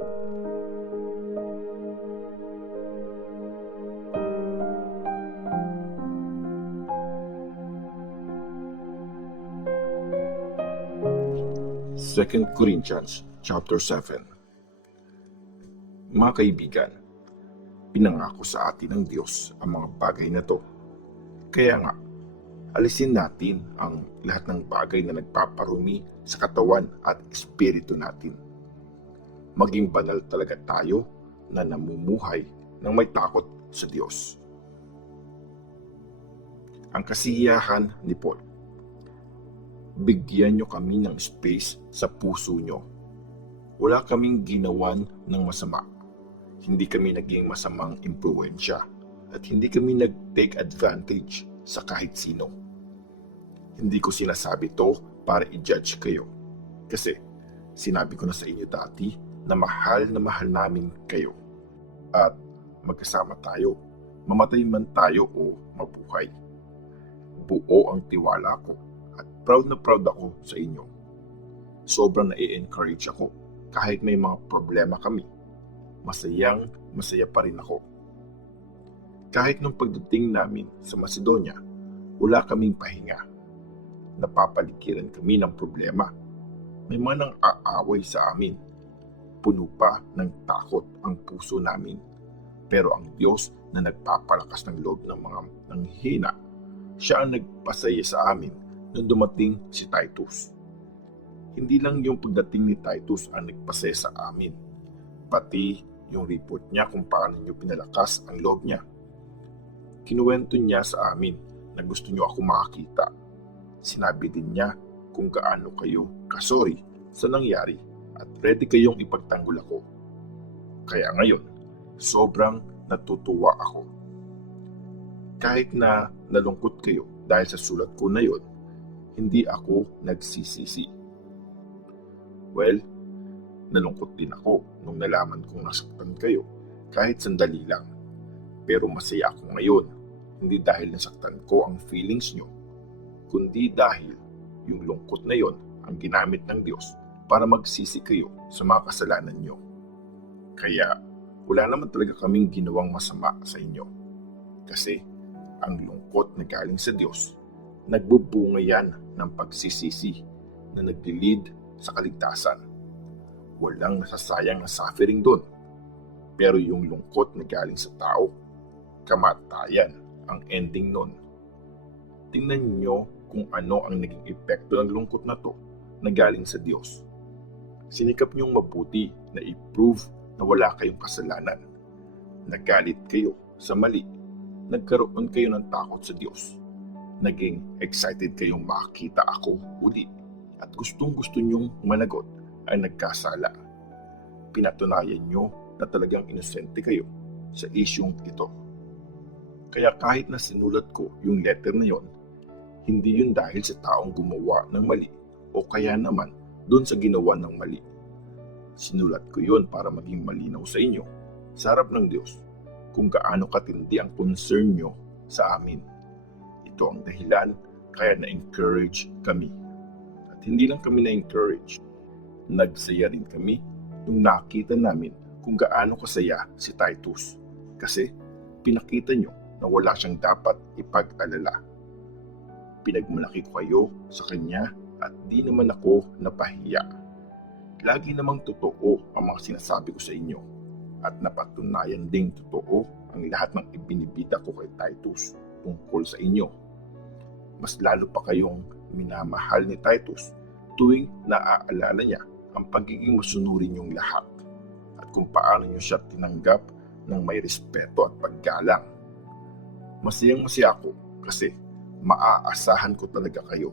2 Corinthians chapter 7. Mga kaibigan, pinangako sa atin ng Diyos ang mga bagay na to. Kaya nga, alisin natin ang lahat ng bagay na nagpaparumi sa katawan at espiritu natin. Maging banal talaga tayo na namumuhay ng may takot sa Diyos. Ang kasiyahan ni Paul. Bigyan nyo kami ng space sa puso nyo. Wala kaming ginawan ng masama. Hindi kami naging masamang impluwensya at hindi kami nag-take advantage sa kahit sino. Hindi ko sinasabi to para i-judge kayo. Kasi sinabi ko na sa inyo dati na mahal namin kayo. At magkasama tayo, mamatay man tayo o mabuhay. Buo ang tiwala ko. At proud na proud ako sa inyo. Sobrang na-encourage ako kahit may mga problema kami. Masaya pa rin ako. Kahit nung pagdating namin sa Macedonia, wala kaming pahinga. Napapaligiran kami ng problema. May mga nang aaway sa amin. Puno pa ng takot ang puso namin. Pero ang Diyos na nagpapalakas ng loob ng mga nanghihina, siya ang nagpasaya sa amin nung dumating si Titus. Hindi lang yung pagdating ni Titus ang nagpasaya sa amin, pati yung report niya kung paano niyo pinalakas ang loob niya. Kinuwento niya sa amin na gusto niyo ako makakita. Sinabi din niya kung gaano kayo kasorry sa nangyari at ready kayong ipagtanggol ako. Kaya ngayon, sobrang natutuwa ako. Kahit na nalungkot kayo dahil sa sulat ko na yon, hindi ako nagsisisi. Well, nalungkot din ako nung nalaman kong nasaktan kayo kahit sandali lang. Pero masaya ako ngayon, hindi dahil nasaktan ko ang feelings nyo, kundi dahil yung lungkot na yon ang ginamit ng Diyos para magsisi kayo sa mga kasalanan nyo. Kaya wala naman talaga kaming ginawang masama sa inyo. Kasi ang lungkot na galing sa Diyos, nagbubunga yan ng pagsisisi na nag-lead sa kaligtasan. Walang nasasayang na suffering doon. Pero yung lungkot na galing sa tao, kamatayan ang ending nun. Tingnan nyo kung ano ang naging epekto ng lungkot na to na galing sa Diyos. Sinikap nyong mabuti na i-prove na wala kayong kasalanan. Nagalit kayo sa mali. Nagkaroon kayo ng takot sa Diyos. Naging excited kayong makita ako uli at gustong-gusto nyong managot ay nagkasala. Pinatunayan nyo na talagang inosente kayo sa isyung ito. Kaya kahit na sinulat ko yung letter na yon, hindi yun dahil sa taong gumawa ng mali o kaya naman doon sa ginawa ng mali. Sinulat ko yun para maging malinaw sa inyo sa harap ng Diyos kung gaano katindi ang concern nyo sa amin. Ito ang dahilan kaya na-encourage kami. At hindi lang kami na-encourage, nagsaya rin kami nung nakita namin kung gaano kasaya si Titus. Kasi pinakita nyo na wala siyang dapat ipag-alala. Pinagmalaki ko kayo sa kanya at di naman ako napahiya. Lagi namang totoo ang mga sinasabi ko sa inyo at napatunayan ding totoo ang lahat ng ibinibida ko kay Titus tungkol sa inyo. Mas lalo pa kayong minamahal ni Titus tuwing naaalala niya ang pagiging masunurin niyong lahat at kung paano niyo siya tinanggap ng may respeto at paggalang. Masayang-masaya ako kasi maaasahan ko talaga kayo